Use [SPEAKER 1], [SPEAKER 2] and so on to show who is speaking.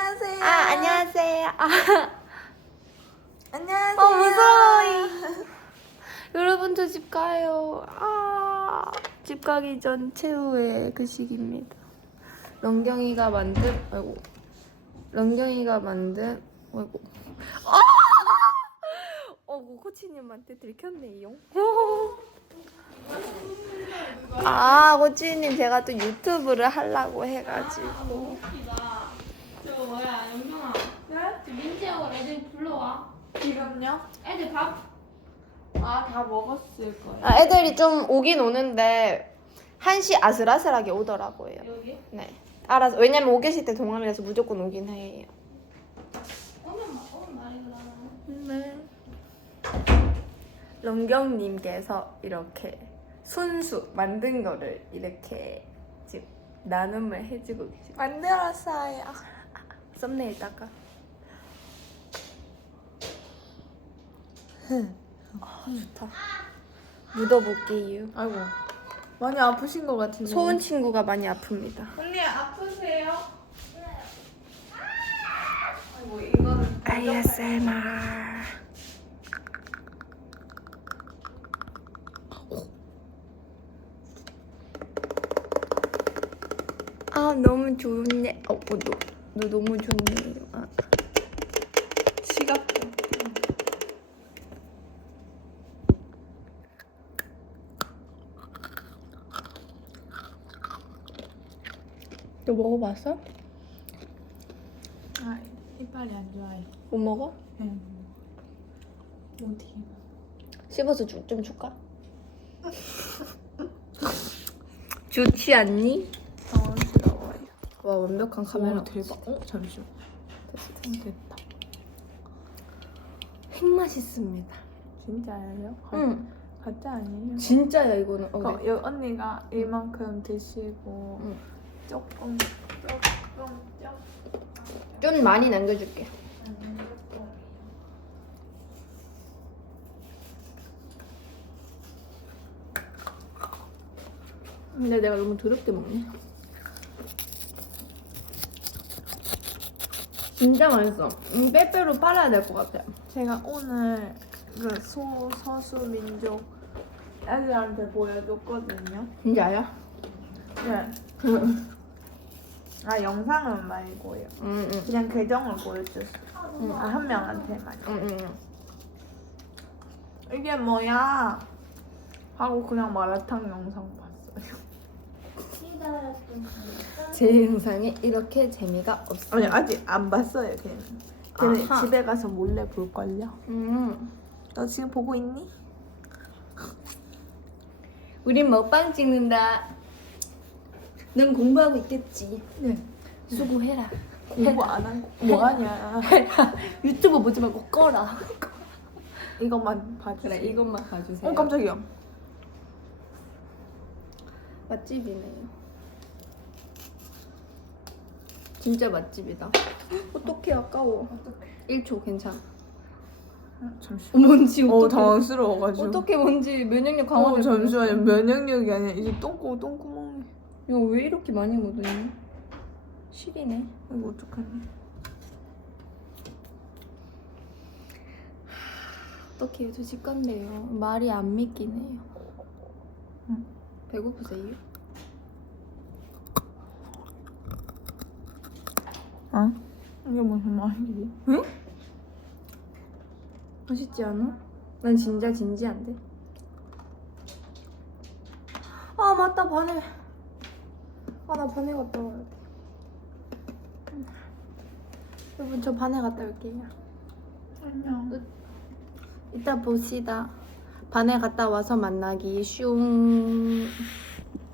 [SPEAKER 1] 안녕하세요.
[SPEAKER 2] 안녕하세요.
[SPEAKER 1] 안녕하세요.
[SPEAKER 2] 무서워. 여러분 저 집 가요. 집 가기 전 최후의 그 시기입니다. 런경이가 만든 코치님한테 들켰네요. 코치님 제가 또 유튜브를 하려고 해가지고.
[SPEAKER 3] 저 뭐야, 영경아. 네? 저 민지하고 애들 불러와.
[SPEAKER 1] 지금요?
[SPEAKER 3] 애들 밥.
[SPEAKER 1] 다 먹었을 거예요.
[SPEAKER 2] 애들이 좀 오긴 오는데 1시 아슬아슬하게 오더라고요.
[SPEAKER 3] 여기?
[SPEAKER 2] 네. 알아서. 왜냐면 오 계실 때 동아리라서 무조건 오긴 해요.
[SPEAKER 3] 오면 말이 그러나.
[SPEAKER 2] 네. 런경님께서 이렇게 순수 만든 거를 이렇게 지금 나눔을 해주고 계시고
[SPEAKER 1] 만들었어요.
[SPEAKER 2] 썸네일다가 좋다. 묻어볼게요.
[SPEAKER 1] 아이고. 많이 아프신 것 같은데.
[SPEAKER 2] 소은 친구가 많이 아픕니다.
[SPEAKER 1] 언니 아프세요? 아이고 이거는
[SPEAKER 2] ASMR. 너무 좋네. 너 너무 좋네요.
[SPEAKER 1] 시각도.
[SPEAKER 2] 너 먹어봤어?
[SPEAKER 1] 이빨이 안 좋아요.
[SPEAKER 2] 못 먹어?
[SPEAKER 1] 응. 어디?
[SPEAKER 2] 씹어서 좀 줄까? 좋지 않니?
[SPEAKER 1] 당황스러워요.
[SPEAKER 2] 와 완벽한 카메라.
[SPEAKER 1] 대박. 잠시만. 됐다.
[SPEAKER 2] 핵 맛있습니다.
[SPEAKER 1] 진짜예요?
[SPEAKER 2] 응.
[SPEAKER 1] 가짜 아니에요?
[SPEAKER 2] 진짜야 이거는.
[SPEAKER 1] 언니가 이만큼 드시고
[SPEAKER 2] 응.
[SPEAKER 1] 조금
[SPEAKER 2] 좀 많이 남겨줄게. 근데 내가 너무 더럽게 먹네. 진짜 맛있어. 빼빼로 빨아야 될 것 같아.
[SPEAKER 1] 제가 오늘 그 서수민족 애들한테 보여줬거든요.
[SPEAKER 2] 진짜야?
[SPEAKER 1] 네. 영상은 말고요.
[SPEAKER 2] 응.
[SPEAKER 1] 그냥 계정을 보여줬어요. 한 명한테만.
[SPEAKER 2] 응.
[SPEAKER 1] 이게 뭐야? 하고 그냥 마라탕 영상 봤어요.
[SPEAKER 2] 제 영상에 이렇게 재미가 없어.
[SPEAKER 1] 아니 아직 안 봤어요 걔는. 걔는
[SPEAKER 2] 아하.
[SPEAKER 1] 집에 가서 몰래 볼걸요.
[SPEAKER 2] 음.
[SPEAKER 1] 너 지금 보고 있니?
[SPEAKER 2] 우린 먹방 찍는다. 넌 공부하고 있겠지.
[SPEAKER 1] 네.
[SPEAKER 2] 수고해라.
[SPEAKER 1] 공부 안 하고 뭐하냐.
[SPEAKER 2] 유튜브 보지 말고 꺼라.
[SPEAKER 1] 이것만 봐주세요.
[SPEAKER 2] 그래 이것만 봐주세요.
[SPEAKER 1] 깜짝이야.
[SPEAKER 2] 맛집이네요. 진짜 맛집이다. 어떡해 아까워.
[SPEAKER 1] 어떡해.
[SPEAKER 2] 1초 괜찮아.
[SPEAKER 1] 잠시만.
[SPEAKER 2] 뭔지 어떡해.
[SPEAKER 1] 당황스러워가지고.
[SPEAKER 2] 어떻게 뭔지 면역력 강화될
[SPEAKER 1] 잠시만요. 면역력이 아니라 이제 똥구멍이.
[SPEAKER 2] 이거 왜 이렇게 많이 묻어있니? 실이네.
[SPEAKER 1] 이거 어떡하니?
[SPEAKER 2] 어떡해요. 저 집 간대요. 말이 안 믿기네요.
[SPEAKER 1] 응.
[SPEAKER 2] 배고프세요?
[SPEAKER 1] 이게 무슨 말이지?
[SPEAKER 2] 응? 맛있지 않아? 난 진짜 진지한데. 맞다 반에. 나 반에 갔다 와야 돼. 여러분 저 반에 갔다 올게요.
[SPEAKER 1] 안녕.
[SPEAKER 2] 이따 봅시다. 반에 갔다 와서 만나기 슝.